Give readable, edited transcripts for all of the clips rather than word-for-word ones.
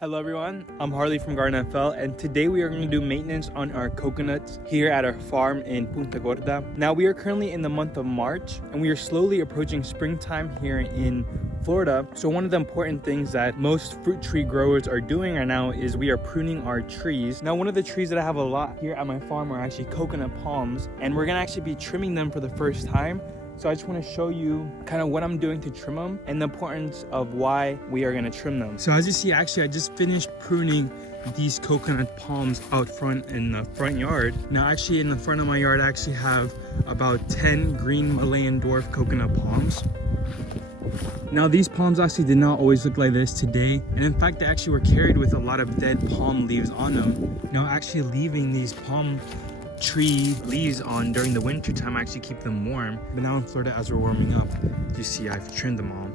Hello everyone, I'm Harley from Garden FL, and today we are going to do maintenance on our coconuts here at our farm in Punta Gorda. Now we are currently in the month of March and we are slowly approaching springtime here in Florida. So one of the important things that most fruit tree growers are doing right now is we are pruning our trees. Now one of the trees that I have a lot here at my farm are actually coconut palms, and we're going to actually be trimming them for the first time. So I just want to show you kind of what I'm doing to trim them and the importance of why we are going to trim them. So as you see, actually I just finished pruning these coconut palms out front in the front yard. Now actually in the front of my yard I actually have about 10 green Malayan dwarf coconut palms. Now these palms actually did not always look like this today, and in fact they actually were carried with a lot of dead palm leaves on them. Now actually leaving these palm tree leaves on during the winter time actually keep them warm, but now in Florida as we're warming up, you see I've trimmed them all.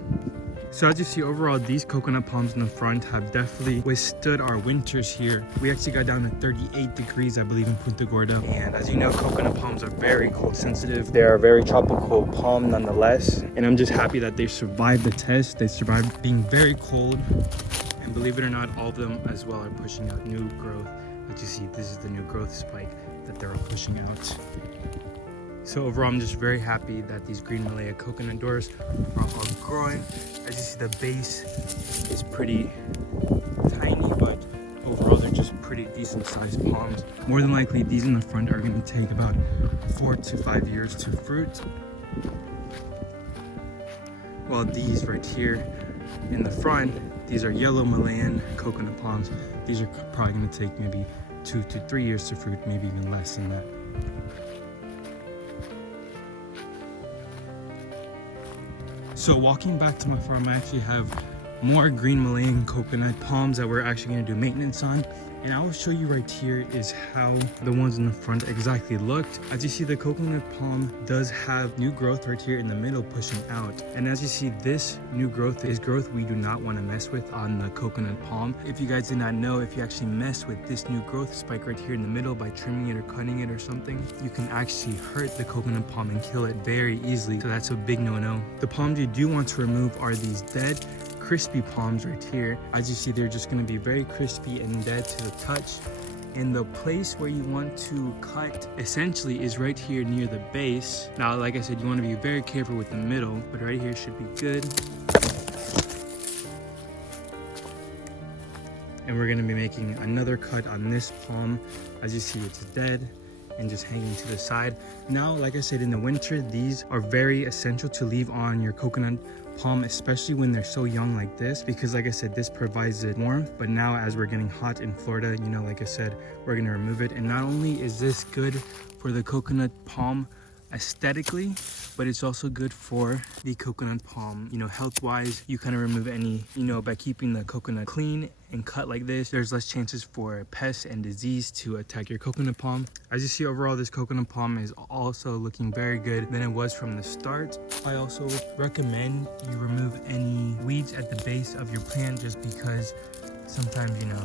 So as you see, overall these coconut palms in the front have definitely withstood our winters here. We actually got down to 38 degrees I believe in Punta Gorda, and as you know, coconut palms are very cold sensitive. They are a very tropical palm nonetheless, and I'm just happy that they survived the test. They survived being very cold, and believe it or not, all of them as well are pushing out new growth. But you see, this is the new growth spike that they're all pushing out. So overall, I'm just very happy that these green Malaya coconut dwarfs are all growing. As you see, the base is pretty tiny, but overall they're just pretty decent sized palms. More than likely, these in the front are going to take about 4 to 5 years to fruit, while these right here in the front, these are yellow Malayan coconut palms. These are probably going to take maybe 2 to 3 years to fruit, maybe even less than that. So walking back to my farm, I actually have more green Malayan coconut palms that we're actually going to do maintenance on, and I will show you right here is how the ones in the front exactly looked. As you see, the coconut palm does have new growth right here in the middle pushing out, and as you see, this new growth is growth we do not want to mess with on the coconut palm. If you guys did not know, if you actually mess with this new growth spike right here in the middle by trimming it or cutting it or something, you can actually hurt the coconut palm and kill it very easily. So that's a big no-no. The palms you do want to remove are these dead crispy palms right here. As you see, they're just going to be very crispy and dead to the touch, and the place where you want to cut essentially is right here near the base. Now like I said, you want to be very careful with the middle, but right here should be good. And we're going to be making another cut on this palm. As you see, it's dead and just hanging to the side. Now like I said, in the winter these are very essential to leave on your coconut palm, especially when they're so young like this, because like I said, this provides it warmth. But now as we're getting hot in Florida, you know, like I said, we're going to remove it. And not only is this good for the coconut palm aesthetically, but it's also good for the coconut palm, you know, health wise. You kind of remove any, you know, by keeping the coconut clean and cut like this, there's less chances for pests and disease to attack your coconut palm. As you see, overall this coconut palm is also looking very good than it was from the start. I also recommend you remove any weeds at the base of your plant, just because sometimes, you know,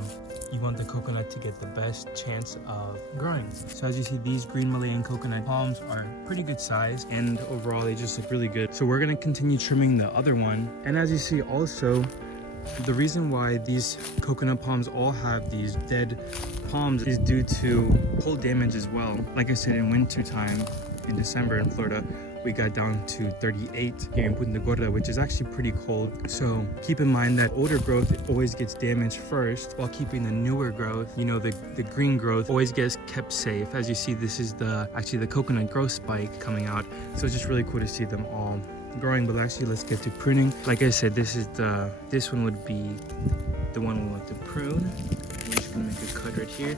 you want the coconut to get the best chance of growing. So as you see, these green Malayan coconut palms are pretty good size, and overall they just look really good. So we're going to continue trimming the other one. And as you see also, the reason why these coconut palms all have these dead palms is due to cold damage as well. Like I said, in winter time in December in Florida, we got down to 38 here in Punta Gorda, which is actually pretty cold. So keep in mind that older growth always gets damaged first, while keeping the newer growth, you know, the green growth always gets kept safe. As you see, this is actually the coconut growth spike coming out. So it's just really cool to see them all growing. But actually, let's get to pruning. Like I said, this one would be the one we want to prune. We're just gonna make a cut right here.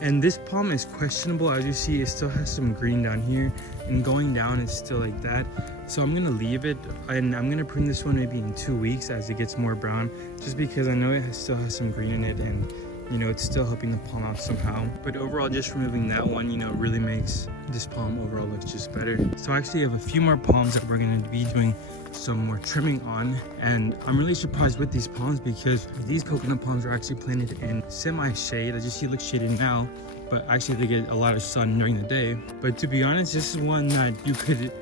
And this palm is questionable. As you see, it still has some green down here, and going down it's still like that. So I'm gonna leave it, and I'm gonna prune this one maybe in 2 weeks as it gets more brown, just because I know it still has some green in it, and you know, it's still helping the palm out somehow. But overall, just removing that one, you know, really makes this palm overall look just better. So I actually have a few more palms that we're going to be doing some more trimming on, and I'm really surprised with these palms because these coconut palms are actually planted in semi-shade. As you see, it looks shaded now, but actually they get a lot of sun during the day. But to be honest, this is one that you could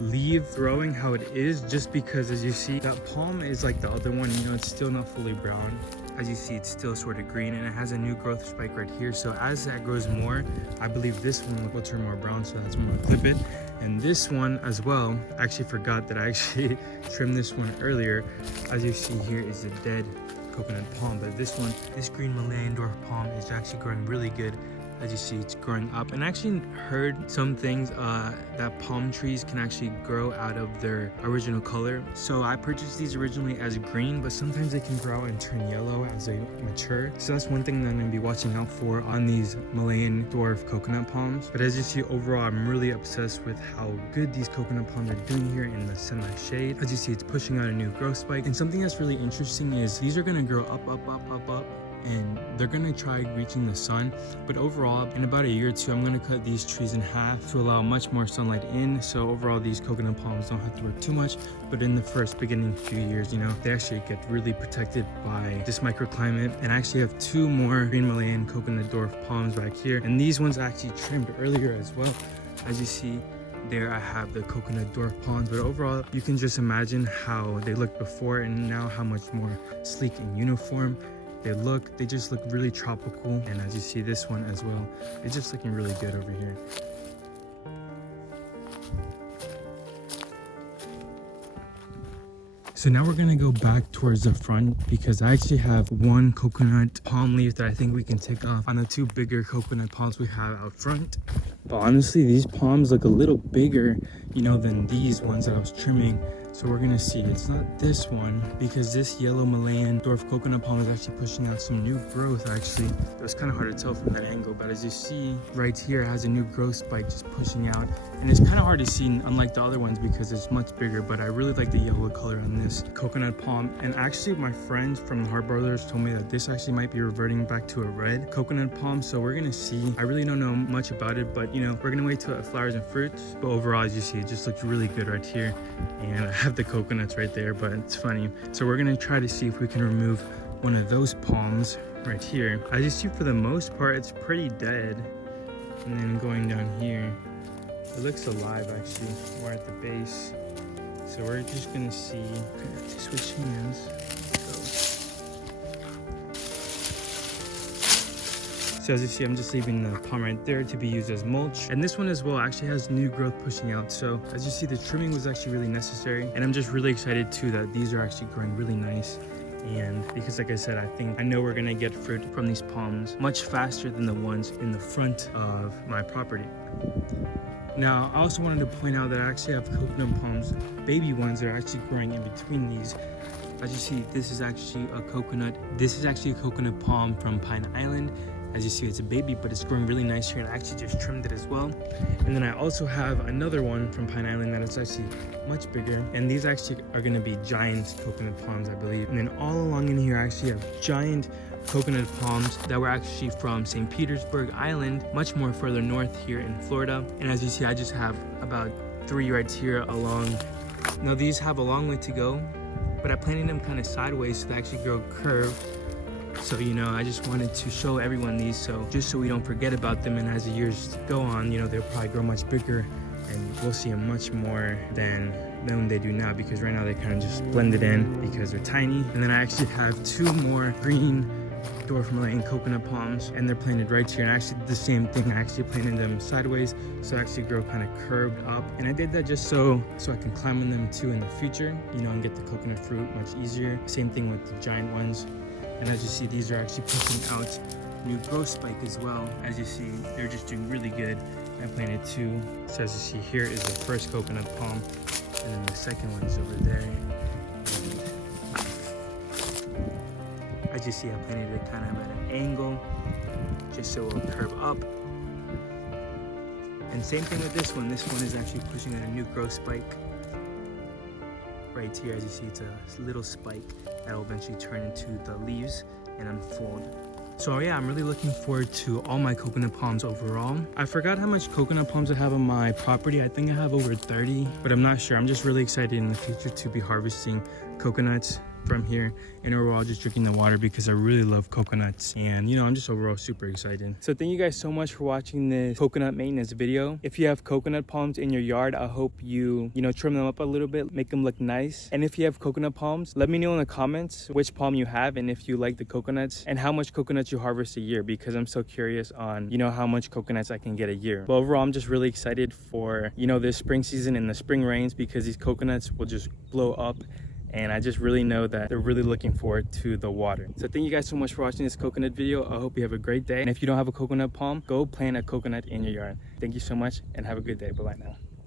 leave growing how it is, just because as you see, that palm is like the other one, you know, it's still not fully brown. As you see, it's still sort of green, and it has a new growth spike right here. So as that grows more, I believe this one will turn more brown, so that's when we'll clip it. And this one as well, I actually forgot that I actually trimmed this one earlier. As you see here is a dead coconut palm, but this one, this green Malayan dwarf palm is actually growing really good. As you see, it's growing up. And I actually heard some things that palm trees can actually grow out of their original color. So I purchased these originally as green, but sometimes they can grow and turn yellow as they mature. So that's one thing that I'm gonna be watching out for on these Malayan dwarf coconut palms. But as you see, overall, I'm really obsessed with how good these coconut palms are doing here in the semi-shade. As you see, it's pushing out a new growth spike. And something that's really interesting is these are gonna grow up, and they're gonna try reaching the sun. But overall, in about a year or two, I'm gonna cut these trees in half to allow much more sunlight in. So overall, these coconut palms don't have to work too much. But in the first beginning few years, you know, they actually get really protected by this microclimate. And I actually have 2 more green Malayan coconut dwarf palms back here. And these ones I actually trimmed earlier as well. As you see, there I have the coconut dwarf palms, but overall you can just imagine how they looked before and now how much more sleek and uniform they just look really tropical. And as you see, this one as well, it's just looking really good over here. So now we're gonna go back towards the front because I actually have 1 coconut palm leaf that I think we can take off on the 2 bigger coconut palms we have out front. But honestly, these palms look a little bigger, you know, than these ones that I was trimming. So we're gonna see, it's not this one because this yellow Malayan dwarf coconut palm is actually pushing out some new growth actually. It was kind of hard to tell from that angle, but as you see right here, it has a new growth spike just pushing out. And it's kind of hard to see unlike the other ones because it's much bigger, but I really like the yellow color on this coconut palm. And actually my friends from the Hart Brothers told me that this actually might be reverting back to a red coconut palm. So we're gonna see. I really don't know much about it, but you know, we're gonna wait till it flowers and fruits. But overall, as you see, it just looks really good right here. And I have the coconuts right there, but it's funny. So we're gonna try to see if we can remove one of those palms right here. As you see, for the most part, it's pretty dead. And then going down here, it looks alive actually. We're at the base. So we're just gonna see, kind of switch hands. So as you see, I'm just leaving the palm right there to be used as mulch. And this one as well actually has new growth pushing out. So as you see, the trimming was actually really necessary. And I'm just really excited too that these are actually growing really nice. And because like I said, I know we're gonna get fruit from these palms much faster than the ones in the front of my property. Now, I also wanted to point out that I actually have coconut palms, baby ones that are actually growing in between these. As you see, this is actually a coconut. This is actually a coconut palm from Pine Island. As you see, it's a baby, but it's growing really nice here, and I actually just trimmed it as well. And then I also have another one from Pine Island that is actually much bigger, and these actually are going to be giant coconut palms, I believe. And then all along in here, I actually have giant coconut palms that were actually from St. Petersburg Island, much more further north here in Florida. And as you see, I just have about 3 right here along. Now these have a long way to go, but I planted them kind of sideways so they actually grow curved. So, you know, I just wanted to show everyone these, so just so we don't forget about them. And as the years go on, you know, they'll probably grow much bigger and we'll see them much more than they do now, because right now they kind of just blended in because they're tiny. And then I actually have 2 more green dwarf Malayan coconut palms, and they're planted right here. And actually the same thing, I actually planted them sideways so I actually grow kind of curved up. And I did that just so I can climb on them too in the future, you know, and get the coconut fruit much easier. Same thing with the giant ones. And as you see, these are actually pushing out new growth spike as well. As you see, they're just doing really good. I planted 2. So as you see, here is the first coconut palm, and then the second one is over there. And as you see, I planted it kind of at an angle, just so it'll curve up. And same thing with this one. This one is actually pushing out a new growth spike. Right here, as you see, it's a little spike that will eventually turn into the leaves and unfold. So yeah, I'm really looking forward to all my coconut palms overall. I forgot how much coconut palms I have on my property. I think I have over 30, but I'm not sure. I'm just really excited in the future to be harvesting coconuts from here, and overall just drinking the water because I really love coconuts. And you know, I'm just overall super excited. So thank you guys so much for watching this coconut maintenance video. If you have coconut palms in your yard, I hope you trim them up a little bit, make them look nice. And if you have coconut palms, let me know in the comments which palm you have and if you like the coconuts and how much coconuts you harvest a year, because I'm so curious on how much coconuts I can get a year. But overall, I'm just really excited for this spring season and the spring rains, because these coconuts will just blow up, and I just really know that they're really looking forward to the water. So thank you guys so much for watching this coconut video. I hope you have a great day, and if you don't have a coconut palm, go plant a coconut in your yard. Thank you so much and have a good day. Bye bye now.